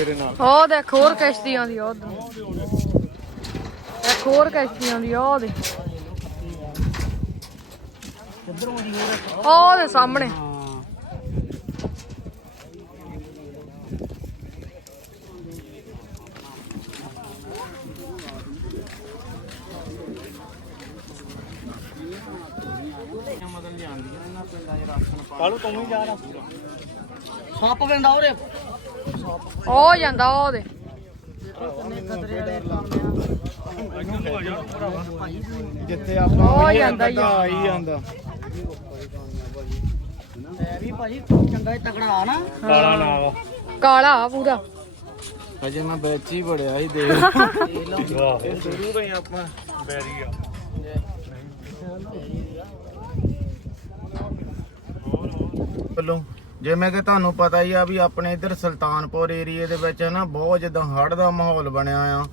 ਤੇਰੇ ਨਾਲ। ਉਹ ਦੇਖ ਹੋਰ ਕਿਸ਼ਤੀ ਆਉਂਦੀ ਆ ਉਧਰ ਇੱਕ ਹੋਰ ਕਿਸ਼ਤੀ ਆਉਂਦੀ ਆ ਉਹ ਦੇ ਉਹ ਦੇ ਸਾਹਮਣੇ ਕਾਲੂ ਤੂੰ ਹੀ ਜਾ ਰਹਾ? ਸੱਪ ਉਹਦੇ ਉਹ ਜਾਂਦਾ ਉਹ ਦੇ। ਜਿੱਥੇ ਆਪਾਂ ਉਹ ਜਾਂਦਾ ਹੀ ਆ। ਹੀ ਜਾਂਦਾ। ਵੀ ਭਾਜੀ ਚੰਗਾ ਹੀ ਤਕੜਾ ਆ ਨਾ। ਕਾਲਾ ਨਾਗ। ਕਾਲਾ ਆ ਪੂਰਾ। ਅਜੇ ਮੈਂ ਵਿੱਚ ਹੀ ਬੜਿਆ ਸੀ ਦੇਖ। ਵਾਹ ਇਹ ਸ਼ੁਰੂ ਤੋਂ ਹੀ ਆਪਾਂ ਬੈਰੀ ਆ ਵੱਲੋਂ ਜਿਵੇਂ ਕਿ ਤੁਹਾਨੂੰ ਪਤਾ ਹੀ ਆ ਵੀ ਆਪਣੇ ਇਧਰ ਸੁਲਤਾਨਪੁਰ ਏਰੀਏ ਦੇ ਵਿੱਚ ਨਾ ਬਹੁਤ ਜਿੱਦਾਂ ਹੜ੍ਹ ਦਾ ਮਾਹੌਲ ਬਣਿਆ ਆ।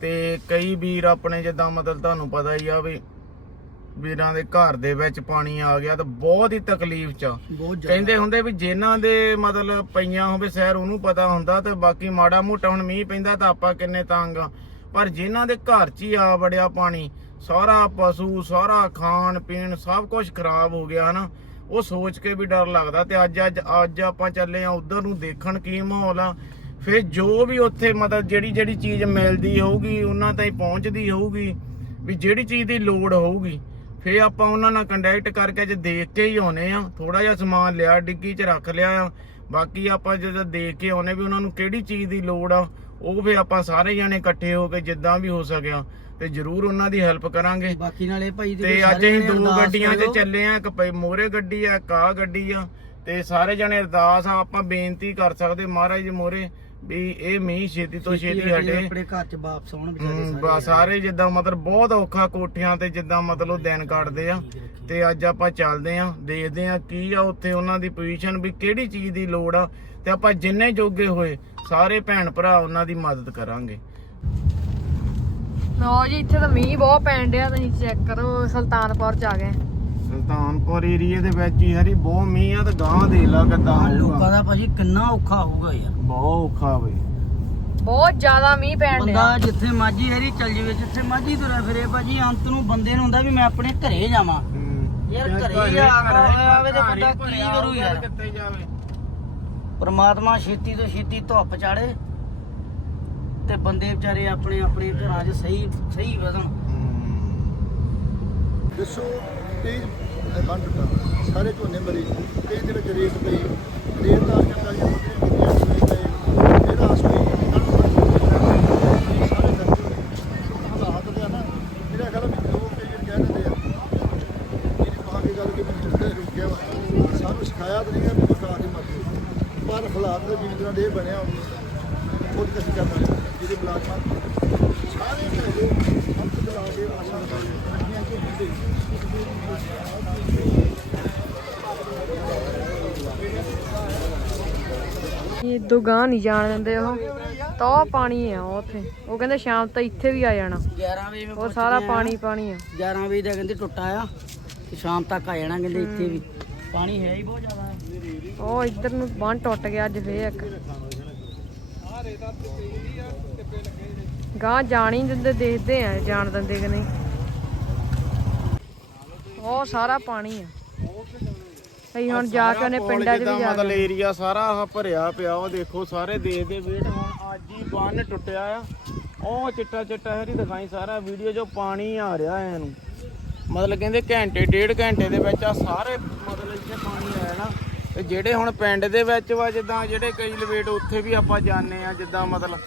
ਤੇ ਕਈ ਵੀਰ ਆਪਣੇ ਜਿੱਦਾਂ ਮਤਲਬ ਤੁਹਾਨੂੰ ਪਤਾ ਹੀ ਆ ਵੀ ਵੀਰਾਂ ਦੇ ਘਰ ਦੇ ਵਿੱਚ ਪਾਣੀ ਆ ਗਿਆ ਤਾਂ ਬਹੁਤ ਹੀ ਤਕਲੀਫ ਚ ਕਹਿੰਦੇ ਹੁੰਦੇ ਵੀ ਜਿਨ੍ਹਾਂ ਦੇ ਮਤਲਬ ਪਈਆਂ ਹੋਵੇ ਸ਼ਹਿਰ ਉਹਨੂੰ ਪਤਾ ਹੁੰਦਾ ਤੇ ਬਾਕੀ ਮਾੜਾ ਮੋਟਾ ਹੁਣ ਮੀਂਹ ਪੈਂਦਾ ਤਾਂ ਆਪਾਂ ਕਿੰਨੇ ਤੰਗ ਆ। ਪਰ ਜਿਨ੍ਹਾਂ ਦੇ ਘਰ 'ਚ ਹੀ ਆ ਵੜਿਆ ਪਾਣੀ ਸਾਰਾ ਪਸ਼ੂ ਸਾਰਾ ਖਾਣ ਪੀਣ ਸਭ ਕੁਝ ਖਰਾਬ ਹੋ ਗਿਆ ਹਨਾ। ਉਹ ਸੋਚ ਕੇ ਵੀ ਡਰ ਲੱਗਦਾ ਤੇ ਅੱਜ ਅੱਜ ਅੱਜ ਆਪਾਂ ਚੱਲੇ ਆ ਉਧਰ ਨੂੰ ਦੇਖਣ ਕੀ ਮਾਹੌਲ ਆ। ਫਿਰ ਜੋ ਵੀ ਉੱਥੇ ਮਤਲਬ ਜਿਹੜੀ ਜਿਹੜੀ ਚੀਜ਼ ਮਿਲਦੀ ਹੋਊਗੀ, ਉਹਨਾਂ ਤਾਈਂ ਪਹੁੰਚਦੀ ਹੋਊਗੀ, ਵੀ ਜਿਹੜੀ ਚੀਜ਼ ਦੀ ਲੋੜ ਹੋਊਗੀ, ਫਿਰ ਆਪਾਂ ਉਹਨਾਂ ਨਾਲ ਕੰਟੈਕਟ ਕਰਕੇ ਜੇ ਦੇਖ ਕੇ ਹੀ ਆਉਨੇ ਆ। ਥੋੜਾ ਜਿਹਾ ਸਮਾਨ ਲਿਆ, ਡਿੱਗੀ 'ਚ ਰੱਖ ਲਿਆ। ਆ ਬਾਕੀ ਆਪਾਂ ਜਦੋਂ ਦੇਖ ਕੇ ਆਉਨੇ ਵੀ ਉਹਨਾਂ ਨੂੰ ਕਿਹੜੀ ਚੀਜ਼ ਦੀ ਲੋੜ ਆ ਉਹ ਵੀ ਆਪਾਂ ਸਾਰੇ ਜਣੇ ਇਕੱਠੇ ਹੋ ਕੇ ਜਿੱਦਾਂ ਵੀ ਹੋ ਸਕਿਆ ਤੇ ਜਰੂਰ ਉਹਨਾਂ ਦੀ ਹੈਲਪ ਕਰਾਂਗੇ। ਬਾਕੀ ਨਾਲੇ ਭਾਈ ਤੇ ਅੱਜ ਅਸੀਂ ਦੋ ਗੱਡੀਆਂ 'ਚ। ਚੱਲੇ ਆ ਇੱਕ ਮੋਰੇ ਗੱਡੀ ਆ ਇੱਕ ਗੱਡੀ ਆ ਤੇ ਸਾਰੇ ਜਣੇ ਅਰਦਾਸ ਆ ਆਪਾਂ ਬੇਨਤੀ ਕਰ ਸਕਦੇ ਮਹਾਰਾਜ ਜੀ ਮੋਰੇ ਵੀ ਇਹ ਮੀਂਹ ਛੇਤੀ ਤੋਂ ਛੇਤੀ ਹਟੇ। ਆਪਣੇ ਘਰ ਚ ਵਾਪਸ ਆਉਣ ਵਿਚਾਰੇ ਸਾਰੇ ਸਾਰੇ ਜਿੱਦਾਂ ਮਤਲਬ ਬਹੁਤ ਔਖਾ ਕੋਠਿਆਂ ਤੇ ਜਿੱਦਾਂ ਮਤਲਬ ਦਿਨ ਕੱਟਦੇ ਆ। ਤੇ ਅੱਜ ਆਪਾਂ ਚੱਲਦੇ ਆ ਦੇਖਦੇ ਆ ਕੀ ਆ ਉੱਥੇ ਉਹਨਾਂ ਦੀ ਪੋਜੀਸ਼ਨ ਵੀ ਕਿਹੜੀ ਚੀਜ਼ ਦੀ ਲੋੜ ਆ। ਤੇ ਆਪਾਂ ਜਿੰਨੇ ਜੋਗੇ ਹੋਏ ਸਾਰੇ ਭੈਣ ਭਰਾ ਉਹਨਾਂ ਦੀ ਮਦਦ ਕਰਾਂਗੇ। ਲਓ ਜੀ ਇੱਥੇ ਤਾਂ ਮੀਂਹ ਬਹੁਤ ਪੈਣ ਡਿਆ ਤੁਸੀਂ ਚੈੱਕ ਕਰੋ ਸੁਲਤਾਨਪੁਰ ਚ ਆ ਗਏ। ਸੁਲਤਾਨਪੁਰ ਏਰੀਏ ਦੇ ਵਿੱਚ ਹੀ ਹਰੀ ਬਹੁਤ ਮੀਂਹ ਆ ਤੇ ਗਾਂ ਦੇ ਲਾ ਕਿੱਦਾਂ ਆਹ ਲੋਕਾਂ ਹੋਊਗਾ ਦਾ ਭਾਜੀ ਕਿੰਨਾ ਔਖਾ ਹੋਊਗਾ ਯਾਰ। ਬਹੁਤ ਔਖਾ ਬਈ। ਬਹੁਤ ਜ਼ਿਆਦਾ ਮੀਂਹ ਪੈਣ ਡਿਆ। ਬੰਦਾ ਜਿੱਥੇ ਮਾਜੀ ਹੈਰੀ ਚੱਲ ਜਵੇ ਜਿੱਥੇ ਮਾਜੀ ਤੁਰਿਆ ਫਿਰੇ ਭਾਜੀ ਅੰਤ ਨੂੰ ਬੰਦੇ ਨੂੰ ਹੁੰਦਾ ਵੀ ਮੈਂ ਆਪਣੇ ਘਰੇ ਜਾਵਾਂ। ਯਾਰ ਘਰੇ ਹੀ ਆ ਆਵੇ ਤੇ ਬੰਦਾ ਕੀ ਕਰੂ ਯਾਰ। ਕਿੱਥੇ ਜਾਵੇ। ਪਰਮਾਤਮਾ ਛੇਤੀ ਤੋਂ ਛੇਤੀ ਧੁੱਪ ਚਾੜੇ ਤੇ ਬੰਦੇ ਵਿਚਾਰੇ ਆਪਣੇ ਆਪਣੇ ਘਰਾਂ 'ਚ ਸਹੀ ਸਹੀ ਵਧਣ। ਦੱਸੋ ਤੇਜ਼ ਬੰਦ ਸਾਰੇ ਝੋਨੇ ਮਰੇ ਤੇਜ਼ ਦੇ ਵਿੱਚ ਰੇਤ ਪਈ, ਰੇਤ ਦਾ ਜੰਗਲ ਜਾਂ ਪੱਕੇ ਕੀਤੀਆਂ ਸੋਈ ਪਏ ਇਹਦਾ ਸੋਈ ਕਣਕ ਪਈ ਸਾਰੇ ਦਰਦ ਹਾਲਾਤ ਦੇ ਆ ਨਾ ਮੇਰਾ ਖਿਆਲ ਵੀ ਲੋਕ ਕਈ ਵਾਰ ਕਹਿ ਦਿੰਦੇ ਆ ਇਹਦੀ ਕਹਾਂ ਦੀ ਗੱਲ ਕਿ ਮੈਨੂੰ ਟੁੱਟੇ ਰੁਕਿਆ ਵਾ ਸਾਨੂੰ ਸਿਖਾਇਆ ਤਾਂ ਨਹੀਂ ਹੈ ਵੀ ਕਹਾਂ ਦੀ ਮਰਜ਼ੀ ਪਰ ਹਾਲਾਤ ਦੇ ਦੇ ਬਣਿਆ ਖੁਦ ਕਸੀ ਕਰਨਾ ਜਿਹਦੇ ਮੁਲਾਜ਼ਮਾਂ ਸਾਰੇ ਪੈਸੇ ਹੱਥ ਚਲਾ ਕੇ ਆਸ਼ਾ ਰੱਖੀਆਂ ਕਿ ਹੁੰਦੇ ਇਹ ਦੁਗਾਂ ਨਹੀਂ ਜਾਣ ਦਿੰਦੇ ਉਹ। ਤਾਂ ਉਹ ਪਾਣੀ ਆ ਉਹ ਉੱਥੇ। ਉਹ ਕਹਿੰਦੇ ਸ਼ਾਮ ਤੱਕ ਇੱਥੇ ਵੀ ਆ ਜਾਣਾ। 11 ਵਜੇ ਉਹ ਸਾਰਾ ਪਾਣੀ ਪਾਣੀ ਆ। 11 ਵਜੇ ਦਾ ਕਹਿੰਦੇ ਟੁੱਟਾ ਆ ਤੇ ਸ਼ਾਮ ਤੱਕ ਆ ਜਾਣਾ ਕਹਿੰਦੇ ਇੱਥੇ ਵੀ। ਪਾਣੀ ਹੈ ਹੀ ਬਹੁਤ ਜ਼ਿਆਦਾ। ਉਹ ਇੱਧਰ ਨੂੰ ਬੰਨ ਟੁੱਟ ਗਿਆ ਅੱਜ ਫੇਰ ਇੱਕ। ਗਾਂ ਜਾਣ ਹੀ ਨੀ ਦਿੰਦੇ ਦੇਖਦੇ ਆ ਜਾਣ ਦਿੰਦੇ ਕਿ ਨਹੀਂ। ਉਹ ਸਾਰਾ ਪਾਣੀ ਆ। ਅਸੀਂ ਹੁਣ ਜਾ ਕੇ ਉਹਨੇ ਪਿੰਡਾਂ 'ਚ ਵੀ ਜਾ ਮਤਲਬ ਏਰੀਆ ਸਾਰਾ ਆਹ ਭਰਿਆ ਪਿਆ ਉਹ ਦੇਖੋ ਸਾਰੇ ਦੇਖਦੇ ਵੇਟ ਹੁਣ ਅੱਜ ਹੀ ਬੰਨ ਟੁੱਟਿਆ ਆ। ਉਹ ਚਿੱਟਾ ਚਿੱਟਾ ਹਰੀ ਦਿਖਾਈ ਸਾਰਾ ਵੀਡੀਓ 'ਚੋਂ ਪਾਣੀ ਆ ਰਿਹਾ ਐ ਇਹਨੂੰ। ਮਤਲਬ ਕਹਿੰਦੇ ਘੰਟੇ ਡੇਢ ਘੰਟੇ ਦੇ ਵਿੱਚ ਆ ਸਾਰੇ ਮਤਲਬ ਇੱਥੇ ਪਾਣੀ ਆ ਜਾਣਾ ਤੇ ਜਿਹੜੇ ਹੁਣ ਪਿੰਡ ਦੇ ਵਿੱਚ ਵਾ ਜਿੱਦਾਂ ਜਿਹੜੇ ਕਈ ਲਵੇਟ ਉੱਥੇ ਵੀ ਆਪਾਂ ਜਾਂਦੇ ਆ ਜਿੱਦਾਂ ਮਤਲਬ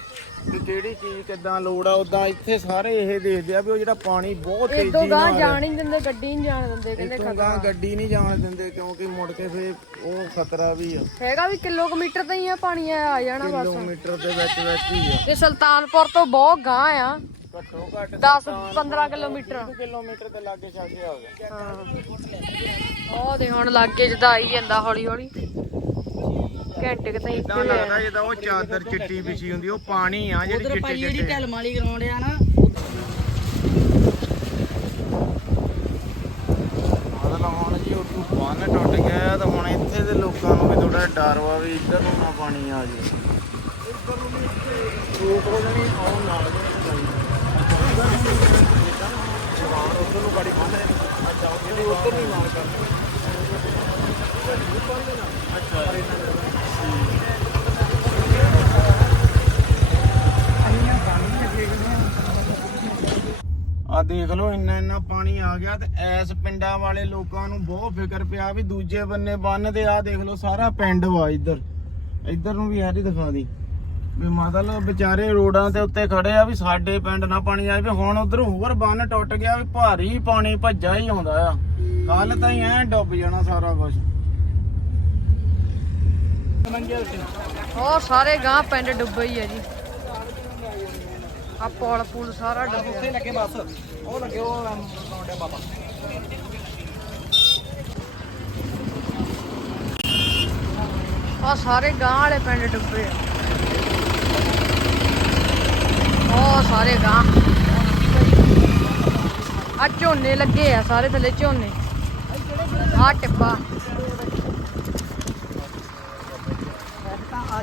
ਕਿ ਕਿਹੜੀ ਚੀਜ਼ ਕਿੱਦਾਂ ਲੋੜ ਆ ਉਦਾਂ ਇੱਥੇ ਸਾਰੇ ਇਹ ਦੇਖਦੇ ਆ ਵੀ ਉਹ ਜਿਹੜਾ ਪਾਣੀ ਬਹੁਤ ਤੇਜ਼ੀ ਨਾਲ ਗਾਂ। ਜਾਣ ਹੀ ਨੀ ਦਿੰਦੇ ਗੱਡੀ ਨਹੀਂ ਜਾਣ ਦਿੰਦੇ ਕਹਿੰਦੇ ਇੱਥੋਂ ਗਾਂ ਗੱਡੀ ਨਹੀਂ ਜਾਣ ਦਿੰਦੇ ਕਿਉਂਕਿ ਮੁੜ ਕੇ ਫੇਰ ਉਹ ਖਤਰਾ ਵੀ ਆ। ਹੈਗਾ ਵੀ ਕਿਲੋਮੀਟਰ ਤਾਂ ਹੀ ਆ ਪਾਣੀ ਆ ਆ ਜਾਣਾ ਬਸ। ਕਿਲੋਮੀਟਰ ਦੇ ਵਿੱਚ ਵਿੱਚ ਹੀ ਆ। ਤੇ ਸੁਲਤਾਨਪੁਰ ਤੋਂ ਬਹੁਤ ਗਾਂ ਆ। ਘੱਟੋ ਘੱਟ 10 15 ਕਿਲੋਮੀਟਰ। ਕਿਲੋਮੀਟਰ ਦੇ ਲਾਗੇ ਛਾਗੇ ਆ ਗਿਆ। ਹਾਂ। ਉਹ ਦੇ ਹੁਣ ਲਾਗੇ ਜਦਾ ਆਈ ਜਾਂਦਾ ਹੌਲੀ ਹੌਲੀ। ਘੰਟੇ ਕਿ ਤਾਈਂ ਇਦਾਂ ਲੱਗਦਾ ਜਿੱਦਾਂ ਉਹ ਚਾਦਰ ਚਿੱਟੀ ਵਿਛੀ ਹੁੰਦੀ ਉਹ ਪਾਣੀ ਆ ਜਿਹੜੀ ਉਧਰ ਭਾਈ ਚਿੱਟੇ ਜਿਹੜੀ ਚਿੱਟੇ। ਢਲਮ ਵਾਲੀ ਗਰਾਉਂਡ ਆ ਨਾ। ਮਤਲਬ ਹੁਣ ਜੀ ਉੱਥੋਂ ਬੰਨ ਟੁੱਟ ਗਿਆ ਤਾਂ ਹੁਣ ਇੱਥੇ ਦੇ ਲੋਕਾਂ ਨੂੰ ਵੀ ਥੋੜਾ ਡਰ ਵਾ ਵੀ ਇੱਧਰ ਨੂੰ ਨਾ ਪਾਣੀ ਆ ਜਾਵੇ। ਉਧਰ ਨੂੰ ਵੀ ਰੋਕ ਹੋ ਜਾਣੀ ਆਉਣ ਨਾਲ ਜਵਾਨ ਉਧਰ ਨੂੰ ਗਾੜੀ ਬੰਨ ਅੱਛਾ ਉਧਰ ਨਹੀਂ ਨਾਲ ਕਰਦੇ ਆ ਦੇਖ ਲਓ, ਇੰਨਾ ਇੰਨਾ ਪਾਣੀ ਆ ਗਿਆ ਤੇ ਐਸ ਪਿੰਡਾਂ ਵਾਲੇ ਲੋਕਾਂ ਨੂੰ ਬਹੁਤ ਫਿਕਰ ਪਿਆ ਵੀ ਦੂਜੇ ਬੰਨੇ ਬੰਨ ਤੇ ਆ ਦੇਖ ਲਓ ਸਾਰਾ ਪਿੰਡ ਵਾ ਇੱਧਰ। ਇੱਧਰ ਨੂੰ ਵੀ ਹੈਰੀ ਦਿਖਾ ਦੀ ਵੀ ਮਤਲਬ ਵਿਚਾਰੇ ਰੋਡਾਂ ਦੇ ਉੱਤੇ ਖੜੇ ਆ ਵੀ ਸਾਡੇ ਪਿੰਡ ਨਾ ਪਾਣੀ ਆਏ, ਵੀ ਹੁਣ ਉਧਰ ਹੋਰ ਬੰਨ ਟੁੱਟ ਗਿਆ ਵੀ ਭਾਰੀ ਪਾਣੀ ਭੱਜਾ ਹੀ ਆਉਂਦਾ ਆ। ਕੱਲ ਤਾਂ ਹੀ ਐ ਡੁੱਬ ਜਾਣਾ ਸਾਰਾ ਕੁਝ ਉਹ ਸਾਰੇ ਗਾਂ ਪਿੰਡ ਡੁੱਬੇ ਹੀ ਆ ਜੀ। ਆ ਪੁਲ ਪੁਲ ਸਾਰਾ ਡੁੱਬਿਆ ਲੱਗੇ ਬਸ। ਉਹ ਲੱਗੇ ਉਹ ਲਾਉਂਦੇ ਬਾਬਾ। ਆ ਸਾਰੇ ਗਾਂ ਵਾਲੇ ਪਿੰਡ ਡੁੱਬੇ ਆ। ਉਹ ਸਾਰੇ ਗਾਂ ਆ ਝੋਨੇ ਲੱਗੇ ਆ ਸਾਰੇ ਥੱਲੇ ਝੋਨੇ। ਆ ਟਿੱਬਾ।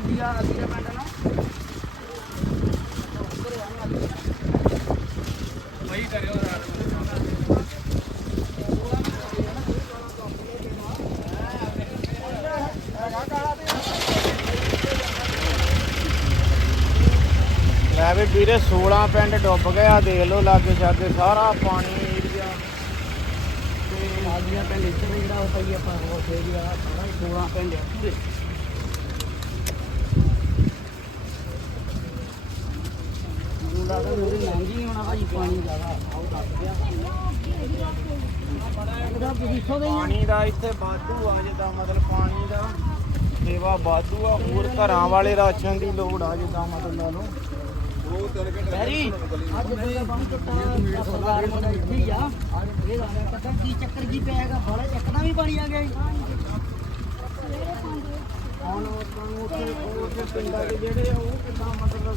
ਤਾਂ ਆਲੀਆ ਆਲੀਆ ਪਿੰਡ ਨਾ। ਲੈ ਵੀ ਵੀਰੇ 16 ਪਿੰਡ ਡੁੱਬ ਗਏ ਆ ਦੇਖ ਲਓ ਲਾਗੇ ਛਾਗੇ ਸਾਰਾ ਪਾਣੀ ਏਰੀਆ ਆਲੀਆ ਪਿੰਡ ਇੱਧਰ ਜਿਹੜਾ ਉਹ ਪਈ ਆਪਾਂ ਹੋਰ ਫੇਰ ਗਿਆ ਸਾਰਾ ਹੀ 16 ਪਿੰਡ ਆ। ਪੂਰੇ ਮੈਨੂੰ ਮੇਰੇ ਲੰਘ ਹੋਣਾ ਭਾਜੀ ਪਾਣੀ ਜ਼ਿਆਦਾ ਆਉ ਦੱਸ ਗਿਆ ਇਹਦਾ ਪਿੱਛੋਂ ਦੇ ਹੀ ਪਾਣੀ ਦਾ ਇੱਥੇ ਵਾਧੂ ਆ, ਜਿੱਦਾਂ ਮਤਲਬ ਪਾਣੀ ਦਾ ਸੇਵਾ ਵਾਧੂ ਆ, ਹੋਰ ਘਰਾਂ ਵਾਲੇ ਰਾਸ਼ਨ ਦੀ ਲੋੜ ਆ, ਜਿੱਦਾਂ ਮਤਲਬ ਲਾ ਲਓ। ਬੈਰੀ, ਅੱਜ ਦੇ ਬੰਦ ਟੁੱਟਾ ਸਰਦਾਰ ਮੁੰਡਾ ਇੱਥੇ ਹੀ ਆ। ਇਹ ਲਾਣਾ ਪਤਾ ਕੀ ਚੱਕਰ, ਕੀ ਪਿਆ ਹੈਗਾ ਬੜਾ ਚੱਕਣਾ ਵੀ ਪਾਣੀ ਆ ਗਿਆ ਹੁਣ ਆਪਾਂ ਉੱਥੇ ਪਿੰਡਾਂ ਦੇ ਜਿਹੜੇ ਉਹ ਕਿੱਦਾਂ ਮਤਲਬ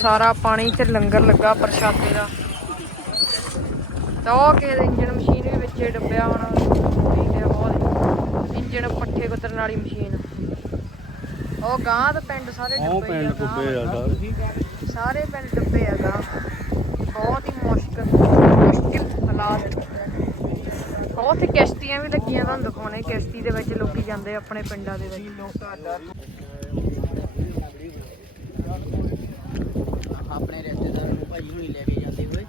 ਸਾਰਾ ਪਾਣੀ ਚ ਲੰਗਰ ਲੱਗਾ ਪ੍ਰਸ਼ਾਦੇ ਦਾ। ਤਾਂ ਉਹ ਕਿਸੇ ਦੇ ਇੰਜਨ ਮਸ਼ੀਨ ਵੀ ਵਿੱਚੇ ਡੁੱਬਿਆ ਹੋਣਾ। ਠੀਕ ਹੈ ਬਹੁਤ ਇੰਜਨ ਪੱਠੇ ਕੁਤਰਨ ਵਾਲੀ ਮਸ਼ੀਨ। ਉਹ ਗਾਂ ਤੇ ਪਿੰਡ ਸਾਰੇ ਡੁੱਬੇ ਪਿੰਡ ਡੁੱਬੇ ਆ ਸਾਰੇ ਸਾਰੇ ਪਿੰਡ ਡੁੱਬੇ ਆ ਗਾਂ ਬਹੁਤ ਹੀ ਮੁਸ਼ਕਲ ਮੁਸ਼ਕਿਲ ਹਾਲਾਤ। ਬਹੁਤ ਹੀ ਕਿਸ਼ਤੀਆਂ ਵੀ ਲੱਗੀਆਂ ਤੁਹਾਨੂੰ ਦਿਖਾਉਣੇ ਕਿਸ਼ਤੀ ਦੇ ਵਿੱਚ ਲੋਕੀ ਜਾਂਦੇ ਆਪਣੇ ਪਿੰਡਾਂ ਦੇ ਵਿੱਚ। ਆਪਣੇ ਰਿਸ਼ਤੇਦਾਰਾਂ ਨੂੰ ਭਾਜੀ ਹੁਣੀ ਲੈ ਕੇ ਜਾਂਦੇ ਹੋਏ।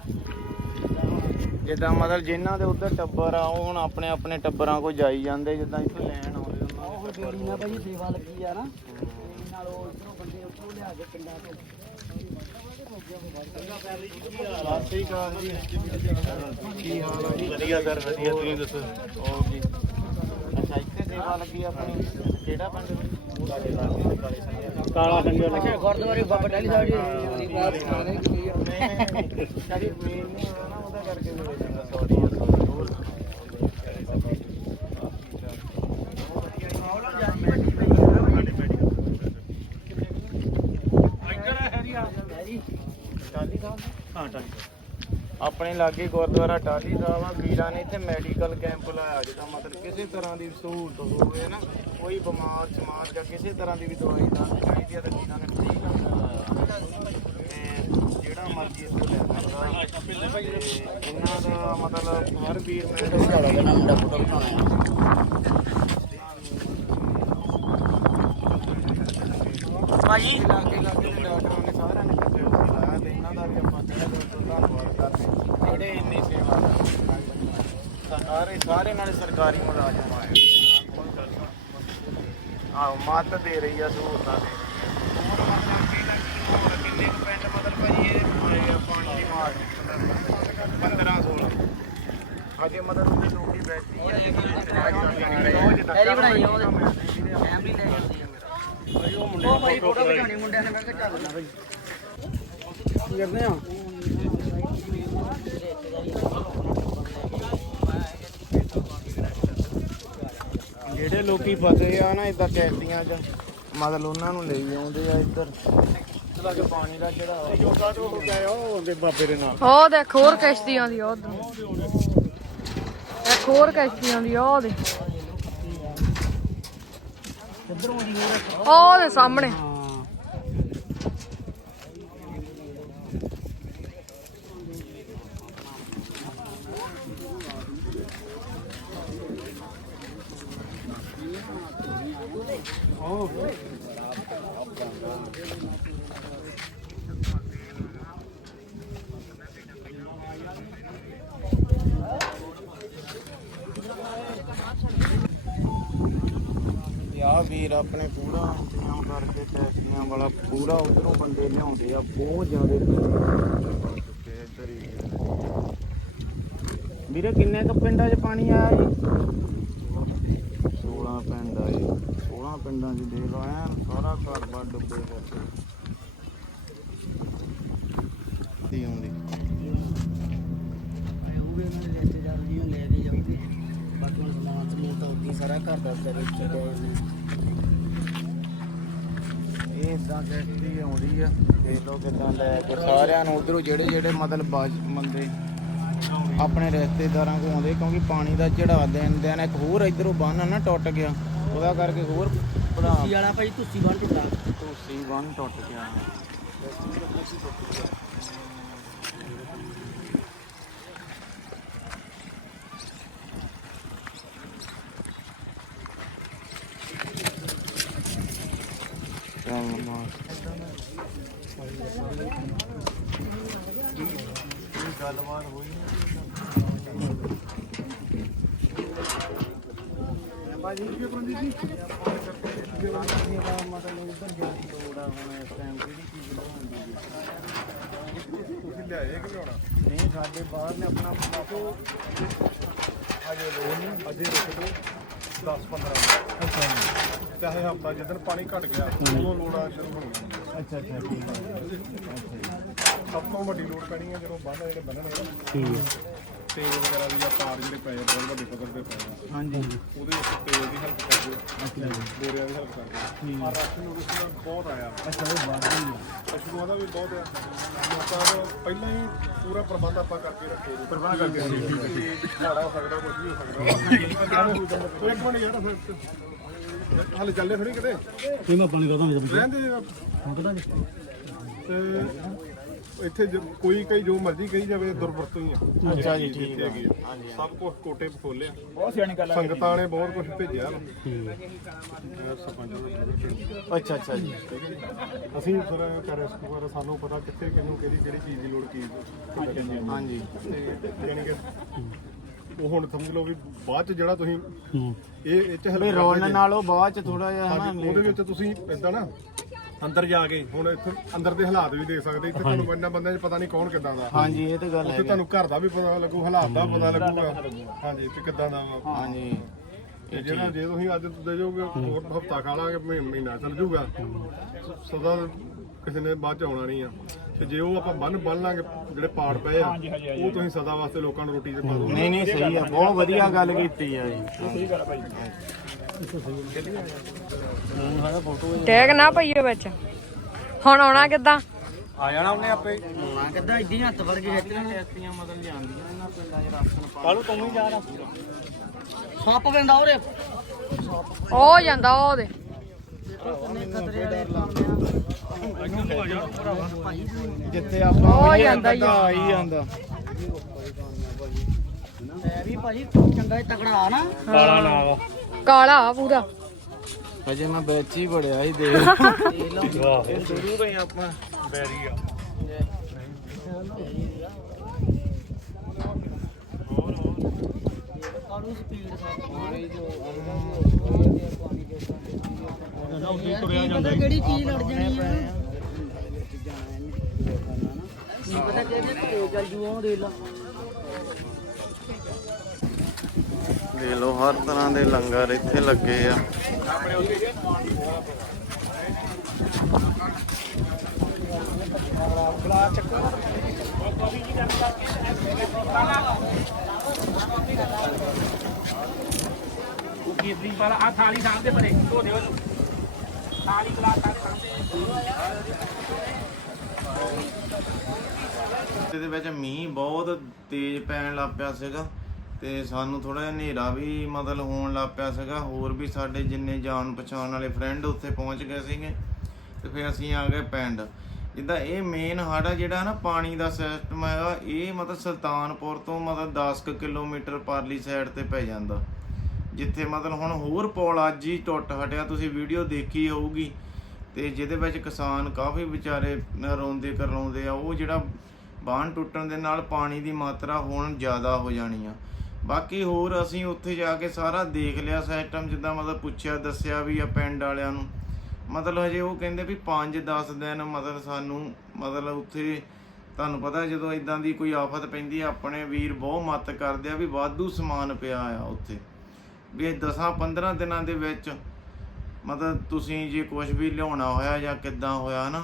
ਜਿੱਦਾਂ ਮਤਲਬ ਜਿਨ੍ਹਾਂ ਦੇ ਉੱਧਰ ਟੱਬਰ ਆ ਉਹ ਹੁਣ ਆਪਣੇ ਆਪਣੇ ਟੱਬਰਾਂ ਕੋ ਜਾਈ ਜਾਂਦੇ ਜਿੱਦਾਂ ਇੱਥੋਂ ਲੈਣ ਆਉਂਦੇ ਉਹ ਬੇੜੀ ਨਾਲ ਭਾਜੀ ਸੇਵਾ ਲੱਗੀ ਆ ਨਾ। ਬੇੜੀ ਨਾਲ ਉਹ ਇਧਰੋਂ ਬੰਦੇ ਉੱਥੋਂ ਲਿਆ ਕੇ ਪਿੰਡਾਂ ਤੋਂ। ਸਤਿ ਸ੍ਰੀ ਅਕਾਲ ਜੀ। ਕੀ ਹਾਲ ਆ ਜੀ? ਵਧੀਆ ਸਰ ਵਧੀਆ ਤੁਸੀਂ ਦੱਸੋ? ਜੀ। ਇੱਥੇ ਸੇਵਾ ਲੱਗੀ ਆਪਣੀ ਕਿਹੜਾ ਪਿੰਡ ਕਾਲਾ ਸੰਗਲ ਅੱਛਾ ਗੁਰਦੁਆਰੇ ਬਾਬਾ ਟਾਲੀ ਸਾਹਿਬ ਜੀ ਬਾਤ ਕਰ ਰਹੇ ਸ਼ਾਇਦ ਮੇਨ ਨਹੀਂ ਹੋਣਾ ਨਾ ਉਹਦਾ ਕਰਕੇ ਹੋ ਜਾਂਦਾ ਸੌਰੀ ਆਪਣੇ ਲਾਗੇ ਗੁਰਦੁਆਰਾ ਟਾਲੀ ਸਾਹਿਬ ਆ, ਵੀਰਾਂ ਨੇ ਇੱਥੇ ਮੈਡੀਕਲ ਕੈਂਪ ਲਾਇਆ ਜਿੱਦਾਂ ਮਤਲਬ ਕਿਸੇ ਤਰ੍ਹਾਂ ਦੀ ਸਹੂਲਤ ਹੋਵੇ ਨਾ, ਕੋਈ ਬਿਮਾਰ ਸਮਾਜ ਜਾਂ ਕਿਸੇ ਤਰ੍ਹਾਂ ਦੀ ਵੀ ਦਵਾਈ ਦਾ ਚਾਹੀਦੀ ਆ ਤਾਂ ਵੀਰਾਂ ਨੇ ਫ੍ਰੀ ਲਾਇਆ ਜਿਹੜਾ ਮਰਜ਼ੀ ਇੱਥੋਂ ਲੈ ਸਕਦਾ। ਇਹਨਾਂ ਦਾ ਮਤਲਬ ਹਰ ਵੀਰ ਨੇ ਮੁੰਡਾ ਫੋਟੋ ਬਣਾਉਣਾ ਭਾਜੀ ਲਾਗੇ ਲਾਗੇ ਦੇ ਡਾਕਟਰਾਂ ਨੇ ਸਾਰਿਆਂ ਨੇ ਕਿਤੇ ਲਾਇਆ ਤੇ ਇਹਨਾਂ ਦਾ ਵੀ ਆਪਾਂ ਤਹਿ ਦਿਲ ਤੋਂ ਧੰਨਵਾਦ ਕਰਦੇ ਹਾਂ। ਜਿਹੜੇ ਇੰਨੀ ਸੇਵਾ ਕਰਦੇ ਸਾਰੇ ਸਾਰੇ ਨਾਲੇ ਸਰਕਾਰੀ ਮੁਲਾਜ਼ਮ ਆਏ ਆਹ ਮੱਤ ਦੇ ਰਹੀ ਆ ਸਹੂਲਤਾਂ ਦੇ ਹੋਰ ਮਤਲਬ ਕਿਹੜਾ ਕੀ ਹੋਰ ਕਿੰਨੇ ਕੁ ਪਿੰਡ ਮਤਲਬ ਭਾਜੀ ਇਹ ਆਏ ਆ ਪਾਣੀ ਦੀ ਮਾਰ 15 16 ਅਜੇ ਮਤਲਬ ਉਹਦੀ ਡਿਊਟੀ ਬੈਠੀ ਆ ਐਰੀ ਬਣਾਈ ਆ ਉਹਦੇ ਫੈਮਿਲੀ ਲੈ ਜਾਂਦੀ ਆ ਉਹ ਭਾਈ ਫੋਟੋ ਖਿਚਾਉਣੀ ਮੁੰਡਿਆਂ ਨੇ ਮੈਂ ਕਿਹਾ ਚੱਲ। ਨਾ ਭਾਈ ਕਰਦੇ ਆ? ਜਿਹੜੇ ਲੋਕੀ ਫਸੇ ਆ ਨਾ ਇਦਾਂ ਕੈਦੀਆਂ 'ਚ, ਮਤਲਬ ਉਹਨਾਂ ਨੂੰ ਲਈ ਆਉਂਦੇ ਆ ਇੱਧਰ। ਚਲਾ ਪਾਣੀ ਦਾ ਜਿਹੜਾ ਜੋਗਾ ਤੋਂ ਹੋ ਗਿਆ ਉਹ ਉਹਦੇ ਬਾਬੇ ਦੇ ਨਾਲ ਉਹ ਦੇਖ, ਹੋਰ ਕਿਸ਼ਤੀ ਆਉਂਦੀ ਆ ਇੱਕ ਹੋਰ ਕਿਸ਼ਤੀ ਆਉਂਦੀ ਉਹ ਦੇ ਉਹ ਦੇ ਸਾਹਮਣੇ ਆ ਵੀਰ ਆਪਣੇ ਪੂਰਾ ਇੰਤਜ਼ਾਮ ਕਰਕੇ ਟੈਕਸੀਆਂ ਵਾਲਾ ਪੂਰਾ ਉਧਰੋਂ ਬੰਦੇ ਲਿਆਉਂਦੇ ਆ ਬਹੁਤ ਜ਼ਿਆਦੇ ਬੰਦੇ ਚੁੱਕੇ ਆ ਇੱਧਰ ਹੀ ਵੀਰੇ ਕਿੰਨੇ ਕੁ ਪਿੰਡਾਂ 'ਚ ਪਾਣੀ ਆਇਆ ਜੀ? 16 ਪਿੰਡ ਆ ਜੀ। 16 ਪਿੰਡਾਂ 'ਚ ਦੇਖ ਲਓ ਐਨ ਸਾਰਾ ਘਰ ਬਾਰ ਡੁੱਬੇ ਹੋਏ ਦੀ ਆਉਂਦੀ ਉਹ ਵੀ ਉਹਨਾਂ ਦੇ ਰਿਸ਼ਤੇਦਾਰ ਜੀ ਉਹ ਲੈ ਕੇ ਜਾਊਗੇ ਬਾਕੀ ਹੁਣ ਸਮਾਨ ਸਮੂਨ ਤਾਂ ਉੱਥੇ ਸਾਰਾ ਘਰ ਦਾ ਵਿਚਾਰੇ ਛੱਡਿਆ ਇਦਾਂ ਕਿਸ਼ਤੀ ਆਉਂਦੀ ਆ? ਦੇਖ ਲਓ ਕਿਦਾਂ ਲੈ ਕੇ ਸਾਰਿਆਂ ਨੂੰ ਉਧਰੋਂ ਜਿਹੜੇ ਜਿਹੜੇ ਮਤਲਬ ਬੰਦੇ ਆਪਣੇ ਰਿਸ਼ਤੇਦਾਰਾਂ ਕੋਲ ਆਉਂਦੇ ਕਿਉਂਕਿ ਪਾਣੀ ਦਾ ਚੜਾ ਦੇਣ ਦੇਣ ਇੱਕ ਹੋਰ ਇਧਰੋਂ ਬੰਨ ਨਾ ਟੁੱਟ ਗਿਆ ਉਹਦਾ ਕਰਕੇ ਹੋਰ ਬੜਾ ਤੁਸੀਂ ਵਾਲਾ ਭਾਈ ਤੁਸੀਂ ਬੰਨ ਟੁੱਟਾ। ਤੁਸੀਂ ਬੰਨ ਟੁੱਟ ਗਿਆ ਚੱਲ ਮਾਰ ਕੀ ਗੱਲਬਾਤ ਹੋਈ ਬਾਜੀ ਕੀ ਪ੍ਰੰਦੀ ਜੀ ਮਤਲਬ ਇੱਧਰ ਜਾਣ ਲੋੜ ਆ ਹੁਣ ਇਸ ਟਾਈਮ ਕਿਹੜੀ ਚੀਜ਼ ਲਾਉਂਦੀ ਤੁਸੀਂ ਲਿਆਏ ਕਿ ਲਿਆਉਣਾ ਨਹੀਂ, ਸਾਡੇ ਬਾਹਰ ਨੇ ਆਪਣਾ ਆਪੋ ਅਜੇ ਲੋੜ ਨਹੀਂ ਅਜੇ ਰੁਕ 10 15 ਅੱਛਾ ਚਾਹੇ ਹਫਤਾ ਜਦੋਂ ਪਾਣੀ ਘਟ ਗਿਆ ਉਦੋਂ ਲੋੜਾਂ ਸ਼ੁਰੂ ਹੋਣੀਆਂ ਅੱਛਾ ਅੱਛਾ ਠੀਕ ਹੈ। ਸਭ ਤੋਂ ਵੱਡੀ ਲੋੜ ਪੈਣੀ ਹੈ ਜਦੋਂ ਬੰਨ ਜਿਹੜੇ ਬੰਨਣੇ ਆ। ਠੀਕ ਹੈ। ਤੇਲ ਵਗੈਰਾ ਵੀ ਆ ਤਾਰ ਜਿਹੜੇ ਪਏ ਆ ਬਹੁਤ ਵੱਡੇ ਪੱਧਰ ਤੇ ਪਏ ਆ। ਹਾਂਜੀ। ਉਹਦੇ ਵਿੱਚ ਤੇਲ ਦੀ ਹੈਲਪ ਕਰਦੇ ਅੱਛਾ ਜੀ। ਬੋਰਿਆਂ ਦੀ ਹੈਲਪ ਕਰਦੇ ਆ। ਰਾਸ਼ਨ ਇਸ ਨਾਲ ਬਹੁਤ ਆਇਆ। ਅੱਛਾ ਉਹ ਹੀ ਆ। ਪਸ਼ੂਆਂ ਦਾ ਵੀ ਬਹੁਤ ਆ। ਲੋਕਾਂ ਦਾ ਪਹਿਲਾਂ ਹੀ ਪੂਰਾ ਪ੍ਰਬੰਧ ਆਪਾਂ ਕਰਕੇ ਰੱਖੇ ਪ੍ਰਬੰਧ ਕਰਕੇ ਝਾੜਾ ਹੋ ਸਕਦਾ ਕੁਝ ਵੀ ਹੋ ਸਕਦਾ। ਇੱਕ ਮਿੰਟ ਯਾਰ ਫਿਰ ਹਾਲੇ ਚੱਲੇ ਫਿਰ ਕਿਤੇ? ਕੀ ਮੈਂ ਪਾਣੀ ਕਹਦਾ ਮੇਰੇ ਰਹਿੰਦੇ ਆ। ਪਤਾ ਤੇ ਇੱਥੇ ਜ- ਕੋਈ ਕਈ ਜੋ ਮਰਜ਼ੀ ਕਹੀ ਜਾਵੇ ਦੁਰਵਰਤੋਂ ਹੀ ਆ। ਅੱਛਾ ਜੀ, ਠੀਕ ਆ। ਹੈਗੀ ਆ। ਸਭ ਕੁਝ ਕੋਟੇ ਖੋਲਿਆ ਬਹੁਤ ਸਿਆਣੀ ਗੱਲ ਸੰਗਤਾਂ ਨੇ ਬਹੁਤ ਕੁਝ ਭੇਜਿਆ ਵਾ। ਅਹ ਸਰਪੰਚ ਨੂੰ ਅੱਛਾ ਅੱਛਾ ਜੀ। ਅਸੀਂ ਫਿਰ ਕੈਰੈਸਟ ਵਗੈਰਾ ਸਾਨੂੰ ਪਤਾ ਕਿੱਥੇ ਕਿਹਨੂੰ ਕਿਹੜੀ ਕਿਹੜੀ ਚੀਜ਼ ਦੀ ਲੋੜ ਕੀ ਆ। ਹਾਂਜੀ। ਯਾਨੀ ਕਿ ਉਹ ਹੁਣ ਸਮਝ ਲਓ ਵੀ ਬਾਅਦ ਚ ਜਿਹੜਾ ਤੁਸੀਂ ਇਹ ਇਹ ਚ ਵੀ ਹਲੇ ਰੋਲਣ ਨਾਲੋਂ ਬਾਅਦ ਚ ਥੋੜਾ ਜਿਹਾ ਹਨਾ ਉਹਦੇ ਵਿੱਚ ਤੁਸੀਂ ਇਦਾਂ ਨਾ ਅੰਦਰ ਜਾ ਕੇ ਹੁਣ ਇੱਥੇ ਅੰਦਰ ਦੇ ਹਾਲਾਤ ਵੀ ਦੇਖ ਸਕਦੇ ਇੱਥੇ ਤੁਹਾਨੂੰ ਬੰਦਾ ਬੰਦਿਆਂ 'ਚ ਪਤਾ ਨਹੀਂ ਕੌਣ ਕਿੱਦਾਂ ਦਾ। ਹਾਂਜੀ ਇਹ ਤਾਂ ਗੱਲ ਉੱਥੇ ਹੈ ਤੁਹਾਨੂੰ ਘਰ ਦਾ ਵੀ ਪਤਾ ਲੱਗੂ ਹਾਲਾਤ ਦਾ ਪਤਾ ਲੱਗੂਗਾ। ਹਾਂਜੀ ਤੇ ਕਿੱਦਾਂ ਦਾ ਵਾ। ਹਾਂਜੀ। ਤੇ ਜਿਹੜਾ ਜੇ ਤੁਸੀਂ ਅੱਜ ਦੇ ਜਾਓਗੇ ਹੋਰ ਹਫਤਾ ਖਾ ਲਾਂਗੇ ਮਹੀ- ਮਹੀਨਾ ਚੱਲ ਜਾਊਗਾ। ਸ- ਸਦਾ ਕਿਸੇ ਨੇ ਬਾਅਦ ਚ ਆਉਣਾ ਨਹੀਂ ਆ। ਤੇ ਜੇ ਉਹ ਆਪਾਂ ਬੰਨ ਬੰਨ ਲਾਂਗੇ ਜਿਹੜੇ ਪਾੜ ਪਏ ਆ ਉਹ ਤੁਸੀਂ ਸਦਾ ਵਾਸਤੇ ਲੋਕਾਂ ਨੂੰ ਰੋਟੀ ਤੇ ਪਾ ਦਿਓ। ਨਹੀਂ ਨਹੀਂ ਸਹੀ ਆ। ਬਹੁਤ ਵਧੀਆ ਗੱਲ ਕੀਤੀ ਆ ਜੀ। ਟੈਗ ਨਾ ਪਈਏ ਵਿੱਚ। ਹੁਣ ਆਉਣਾ ਕਿੱਦਾਂ? ਆ ਜਾਣਾ ਉਹਨੇ ਆਪੇ। ਨਾ ਕਿੱਦਾਂ? ਇਦਾਂ ਹੱਥ ਵਰ ਕੇ ਖੇਤੀਆਂ ਟੈਕਸੀਆਂ ਮਤਲਬ ਜਾਂਦੀਆਂ ਇਹਨਾਂ ਪਿੰਡਾਂ 'ਚ ਰਾਸ਼ਨ ਪਾ ਕਾਲੂ ਤੂੰ ਹੀ ਜਾ ਰਹਾ ਸੱਪ ਪੈਂਦਾ ਉਹਰੇ ਉਹ ਜਾਂਦਾ ਉਹ ਦੇ ਜਿੱਥੇ ਆਪਾਂ ਉਹ ਜਾਂਦਾ ਹੀ ਆ। ਆ ਹੀ ਜਾਂਦਾ। ਮੈਂ ਵੀ ਭਾਜੀ ਚੰਗਾ ਹੀ ਤਕੜਾ ਆ ਨਾ। ਕਾਲਾ ਨਾ ਕਾਲਾ ਆ ਪੂਰਾ। ਅਜੇ ਮੈਂ ਵਿੱਚ ਹੀ ਬੜਿਆ ਸੀ ਦੇਖ। ਇਹ ਸ਼ੁਰੂ ਤੋਂ ਹੀ ਆਪਾਂ ਬੈਰੀ ਆ ਕਾਲੂ ਸਪੀਡ ਪਾਣੀ ਜੋ ਪਤਾ ਕਿਹੜੀ ਚੀਜ਼ ਲੜ ਜਾਣੀ ਆ ਨਹੀਂ ਪਤਾ ਕਿਹਦੇ ਘਰੇ ਚੱਲ ਜੂ ਉਹ ਦੇ ਲਾ ਹਰ ਤਰ੍ਹਾਂ ਦੇ ਲੰਗਰ ਇੱਥੇ ਲੱਗੇ ਆ। ਉਹ ਕੇਸਰੀ ਵਾਲਾ ਆ ਥਾਲੀ ਸਾਹਮਣੇ ਪਰੇ ਧੋ ਦਿਓ ਇਹਨੂੰ ਥਾਲੀ ਗਲਾਸ ਸਾਰੇ ਸਾਹਮਣੇ ਇਹਦੇ ਵਿੱਚ ਮੀਂਹ ਬਹੁਤ ਤੇਜ਼ ਪੈਣ ਲੱਗ ਪਿਆ ਸੀਗਾ। ਤੇ ਸਾਨੂੰ ਥੋੜਾ ਜਿਹਾ ਹਨੇਰਾ ਵੀ ਮਤਲਬ ਹੋਣ ਲੱਗ ਪਿਆ ਸੀਗਾ। ਹੋਰ ਵੀ ਸਾਡੇ ਜਿੰਨੇ ਜਾਣ ਪਛਾਣ ਵਾਲੇ ਫਰੈਂਡ ਉੱਥੇ ਪਹੁੰਚ ਗਏ ਸੀਗੇ ਤੇ ਫਿਰ ਅਸੀਂ ਆ ਗਏ ਪਿੰਡ। ਜਿੱਦਾਂ ਇਹ ਮੇਨ ਹੜਾ ਜਿਹੜਾ ਨਾ ਪਾਣੀ ਦਾ ਸਿਸਟਮ ਹੈਗਾ, ਇਹ ਮਤਲਬ ਸੁਲਤਾਨਪੁਰ ਤੋਂ ਮਤਲਬ 10 ਕੁ ਕਿਲੋਮੀਟਰ ਪਰਲੀ ਸਾਈਡ ਤੇ ਪੈ ਜਾਂਦਾ। ਜਿੱਥੇ ਮਤਲਬ ਹੁਣ ਹੋਰ ਪੌਲ ਅੱਜ ਹੀ ਟੁੱਟ ਹਟਿਆ, ਤੁਸੀਂ ਵੀਡੀਓ ਦੇਖੀ ਹੋਊਗੀ। ਤੇ ਜਿਹਦੇ ਵਿੱਚ ਕਿਸਾਨ ਕਾਫੀ ਵਿਚਾਰੇ ਰੋਂਦੇ ਕਰਲਾਉਂਦੇ ਆ, ਉਹ ਜਿਹੜਾ ਬਾਂਹ ਟੁੱਟਣ ਦੇ ਨਾਲ ਪਾਣੀ ਦੀ ਮਾਤਰਾ ਹੁਣ ਜ਼ਿਆਦਾ ਹੋ ਜਾਣੀ ਆ। ਬਾਕੀ ਹੋਰ ਅਸੀਂ ਉੱਥੇ ਜਾ ਕੇ ਸਾਰਾ ਦੇਖ ਲਿਆ ਸਿਸਟਮ ਜਿੱਦਾਂ ਮਤਲਬ ਪੁੱਛਿਆ, ਦੱਸਿਆ ਵੀ ਆ ਪਿੰਡ ਵਾਲਿਆਂ ਨੂੰ। ਮਤਲਬ ਹਜੇ ਉਹ ਕਹਿੰਦੇ ਵੀ 5-10 ਦਿਨ ਮਤਲਬ ਸਾਨੂੰ ਮਤਲਬ ਉੱਥੇ ਤੁਹਾਨੂੰ ਪਤਾ ਜਦੋਂ ਇਦਾਂ ਦੀ ਕੋਈ ਆਫਤ ਪੈਂਦੀ ਆ, ਆਪਣੇ ਵੀਰ ਬਹੁਤ ਮਦਦ ਕਰਦੇ ਆ ਵੀ ਵਾਧੂ ਸਮਾਨ ਪਿਆ ਆ ਉੱਥੇ। ਵੀ ਇਹ 10-15 ਦਿਨਾਂ ਦੇ ਵਿੱਚ ਮਤਲਬ ਤੁਸੀਂ ਜੇ ਕੁਝ ਵੀ ਲਿਆਉਣਾ ਹੋਇਆ ਜਾਂ ਕਿੱਦਾਂ ਹੋਇਆ ਨਾ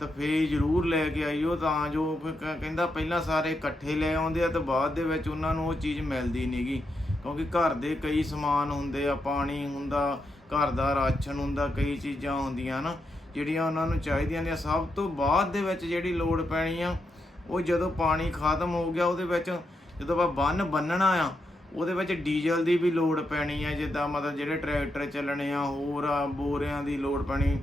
ਤਾਂ ਫੇਰ ਜ਼ਰੂਰ ਲੈ ਕੇ ਆਈਓ, ਤਾਂ ਜੋ ਫਿਰ ਕ- ਕਹਿੰਦਾ ਪਹਿਲਾਂ ਸਾਰੇ ਇਕੱਠੇ ਲੈ ਆਉਂਦੇ ਆ, ਤੇ ਬਾਅਦ ਦੇ ਵਿੱਚ ਉਹਨਾਂ ਨੂੰ ਉਹ ਚੀਜ਼ ਮਿਲਦੀ ਨਹੀਂਗੀ ਕਿਉਂਕਿ ਘਰ ਦੇ ਕਈ ਸਮਾਨ ਹੁੰਦੇ ਆ, ਪਾਣੀ ਹੁੰਦਾ, ਘਰ ਦਾ ਰਾਸ਼ਨ ਹੁੰਦਾ, ਕਈ ਚੀਜ਼ਾਂ ਹੁੰਦੀਆਂ ਨਾ, ਜਿਹੜੀਆਂ ਉਹਨਾਂ ਨੂੰ ਚਾਹੀਦੀਆਂ ਨੇ। ਸਭ ਤੋਂ ਬਾਅਦ ਦੇ ਵਿੱਚ ਜਿਹੜੀ ਲੋੜ ਪੈਣੀ ਆ, ਉਹ ਜਦੋਂ ਪਾਣੀ ਖਤਮ ਹੋ ਗਿਆ, ਉਹਦੇ ਵਿੱਚ ਜਦੋਂ ਆਪਾਂ ਬੰਨ ਬੰਨਣਾ ਆ, ਉਹਦੇ ਵਿੱਚ ਡੀਜ਼ਲ ਦੀ ਵੀ ਲੋੜ ਪੈਣੀ ਆ, ਜਿੱਦਾਂ ਮਤਲਬ ਜਿਹੜੇ ਟਰੈਕਟਰ ਚੱਲਣੇ ਆ, ਹੋਰ ਆ, ਬੋਰਿਆਂ ਦੀ ਲੋੜ ਪੈਣੀ।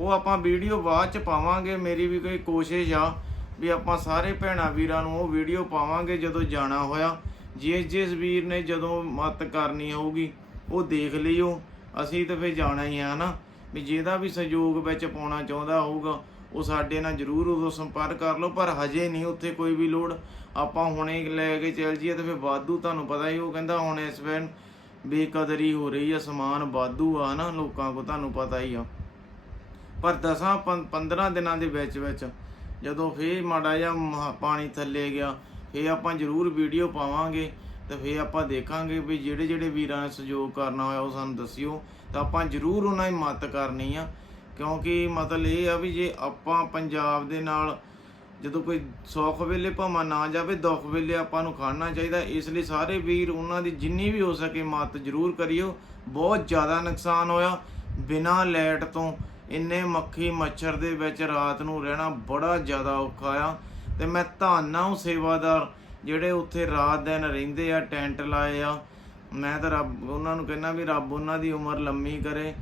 ਉਹ ਆਪਾਂ ਵੀਡੀਓ ਬਾਅਦ ਚ ਪਾਵਾਂਗੇ, ਮੇਰੀ ਵੀ ਕੋਈ ਕੋਸ਼ਿਸ਼ ਆ ਵੀ ਆਪਾਂ ਸਾਰੇ ਭੈਣਾਂ ਵੀਰਾਂ ਨੂੰ ਉਹ ਵੀਡੀਓ ਪਾਵਾਂਗੇ ਜਦੋਂ ਜਾਣਾ ਹੋਇਆ। ਜਿਸ ਜਿਸ ਵੀਰ ਨੇ ਜਦੋਂ ਮਤ ਕਰਨੀ ਹੋਊਗੀ, ਉਹ ਦੇਖ ਲਿਓ। ਅਸੀਂ ਤਾਂ ਫੇਰ ਜਾਣਾ ਹੀ ਆ ਨਾ ਵੀ ਜਿਹਦਾ ਵੀ ਸਹਿਯੋਗ ਵਿੱਚ ਪਾਉਣਾ ਚਾਹੁੰਦਾ ਹੋਊਗਾ, ਉਹ ਸਾਡੇ ਨਾਲ ਜਰੂਰ ਉਦੋਂ ਸੰਪਰਕ ਕਰ ਲਓ, ਪਰ ਹਜੇ ਨਹੀਂ ਉੱਥੇ ਕੋਈ ਵੀ ਲੋੜ। ਆਪਾਂ ਹੁਣੇ ਲੈ ਕੇ ਚੱਲ ਜੀਏ ਤੇ ਫਿਰ ਵਾਧੂ ਤੁਹਾਨੂੰ ਪਤਾ ਹੀ, ਉਹ ਕਹਿੰਦਾ ਹੁਣ ਇਸ ਵੇਲੇ ਬੇਕਦਰੀ ਹੋ ਰਹੀ ਆ, ਸਮਾਨ ਵਾਧੂ ਆ ਨਾ ਲੋਕਾਂ ਕੋ ਤੁਹਾਨੂੰ ਪਤਾ ਹੀ ਆ। ਪਰ 10 15 ਦਿਨਾਂ ਦੇ ਵਿੱਚ ਵਿੱਚ ਜਦੋਂ ਫੇਰ ਮਾੜਾ ਜਿਹਾ ਮ- ਪਾਣੀ ਥੱਲੇ ਗਿਆ, ਫੇਰ ਆਪਾਂ ਜ਼ਰੂਰ ਵੀਡੀਓ ਪਾਵਾਂਗੇ ਤੇ ਫੇਰ ਆਪਾਂ ਦੇਖਾਂਗੇ ਵੀ ਜਿਹੜੇ ਜਿਹੜੇ ਵੀਰਾਂ ਨੇ ਸਹਿਯੋਗ ਕਰਨਾ ਹੋਇਆ ਉਹ ਸਾਨੂੰ ਦੱਸਿਓ। ਤਾਂ ਆਪਾਂ ਜ਼ਰੂਰ ਉਹਨਾਂ ਦੀ ਮਦਦ ਕਰਨੀ ਆ, ਕਿਉਂਕਿ ਮਤਲਬ ਇਹ ਆ ਵੀ ਜੇ ਆਪਾਂ ਪੰਜਾਬ ਦੇ ਨਾਲ ਜਦੋਂ ਕੋਈ ਸੁੱਖ ਵੇਲੇ ਭਾਵੇਂ ਨਾ ਜਾਵੇ, ਦੁੱਖ ਵੇਲੇ ਆਪਾਂ ਨੂੰ ਖੜਨਾ ਚਾਹੀਦਾ, ਇਸ ਲਈ ਸਾਰੇ ਵੀਰ ਉਹਨਾਂ ਦੀ ਜਿੰਨੀ ਵੀ ਹੋ ਸਕੇ ਮਦਦ ਜ਼ਰੂਰ ਕਰਿਓ। ਬਹੁਤ ਜ਼ਿਆਦਾ ਨੁਕਸਾਨ ਹੋਇਆ ਬਿਨਾਂ ਲਾਈਟ ਤੋਂ। ਇੰਨੇ ਮੱਖੀ ਮੱਛਰ ਦੇ ਵਿੱਚ ਰਾਤ ਨੂੰ ਰਹਿਣਾ ਬੜਾ ਜ਼ਿਆਦਾ ਔਖਾ ਆ। ਤੇ ਮੈਂ ਧੰਨਾ ਉਹ ਸੇਵਾਦਾਰ ਜਿਹੜੇ ਉੱਥੇ ਰਾਤ ਦਿਨ ਰਹਿੰਦੇ ਆ, ਟੈਂਟ ਲਾਏ ਆ। ਮੈਂ ਤਾਂ ਰੱਬ, ਉਹਨਾਂ ਨੂੰ ਕਹਿੰਦਾ ਵੀ ਰੱਬ ਉਹਨਾਂ ਦੀ ਉਮਰ ਲੰਮੀ ਕਰੇ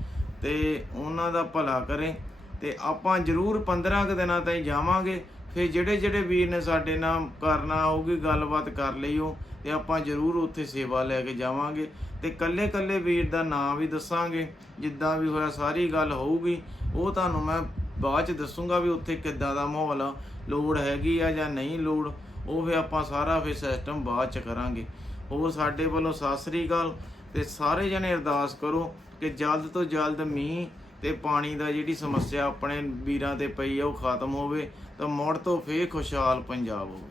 ਤੇ ਉਹਨਾਂ ਦਾ ਭਲਾ ਕਰੇ ਤੇ ਆਪਾਂ ਜ਼ਰੂਰ 15 ਕੁ ਦਿਨਾਂ ਤਾਈਂ ਜਾਵਾਂਗੇ। ਫਿਰ ਜਿਹੜੇ ਜਿਹੜੇ ਵੀਰ ਨੇ ਸਾਡੇ ਨਾਲ ਕਰਨਾ ਹੋਊਗੀ ਗੱਲਬਾਤ ਕਰ ਲਈਓ ਤੇ ਆਪਾਂ ਜ਼ਰੂਰ ਉੱਥੇ ਸੇਵਾ ਲੈ ਕੇ ਜਾਵਾਂਗੇ। ਤੇ ਕੱਲੇ ਕੱਲੇ ਵੀਰ ਦਾ ਨਾਮ ਵੀ ਦੱਸਾਂਗੇ, ਜਿੱਦਾਂ ਵੀ ਹੋਇਆ ਸਾਰੀ ਗੱਲ ਹੋਊਗੀ। ਉਹ ਤੁਹਾਨੂੰ ਮੈਂ ਬਾਅਦ ਚ ਦੱਸੂਗਾ ਵੀ ਉੱਥੇ ਕਿੱਦਾਂ ਦਾ ਮਾਹੌਲ ਆ, ਲੋੜ ਹੈਗੀ ਆ ਜਾਂ ਨਹੀਂ ਲੋੜ। ਉਹ ਫਿਰ ਆਪਾਂ ਸਾਰਾ ਫਿਰ ਸਿਸਟਮ ਬਾਅਦ ਚ ਕਰਾਂਗੇ। ਹੋਰ ਸਾਡੇ ਵੱਲੋਂ ਸਤਿ ਸ੍ਰੀ ਅਕਾਲ ਤੇ ਸਾਰੇ ਜਣੇ ਅਰਦਾਸ ਕਰੋ ਕਿ ਜਲਦ ਤੋਂ ਜਲਦ ਮੀਂਹ ਤੇ ਪਾਣੀ ਦਾ ਜਿਹੜੀ ਸਮੱਸਿਆ ਆਪਣੇ ਵੀਰਾਂ ਤੇ ਪਈ ਆ, ਉਹ ਖਤਮ ਹੋਵੇ ਤਾਂ ਮੁੜ ਤੋਂ ਫੇਰ ਖੁਸ਼ਹਾਲ ਪੰਜਾਬ ਹੋਵੇ।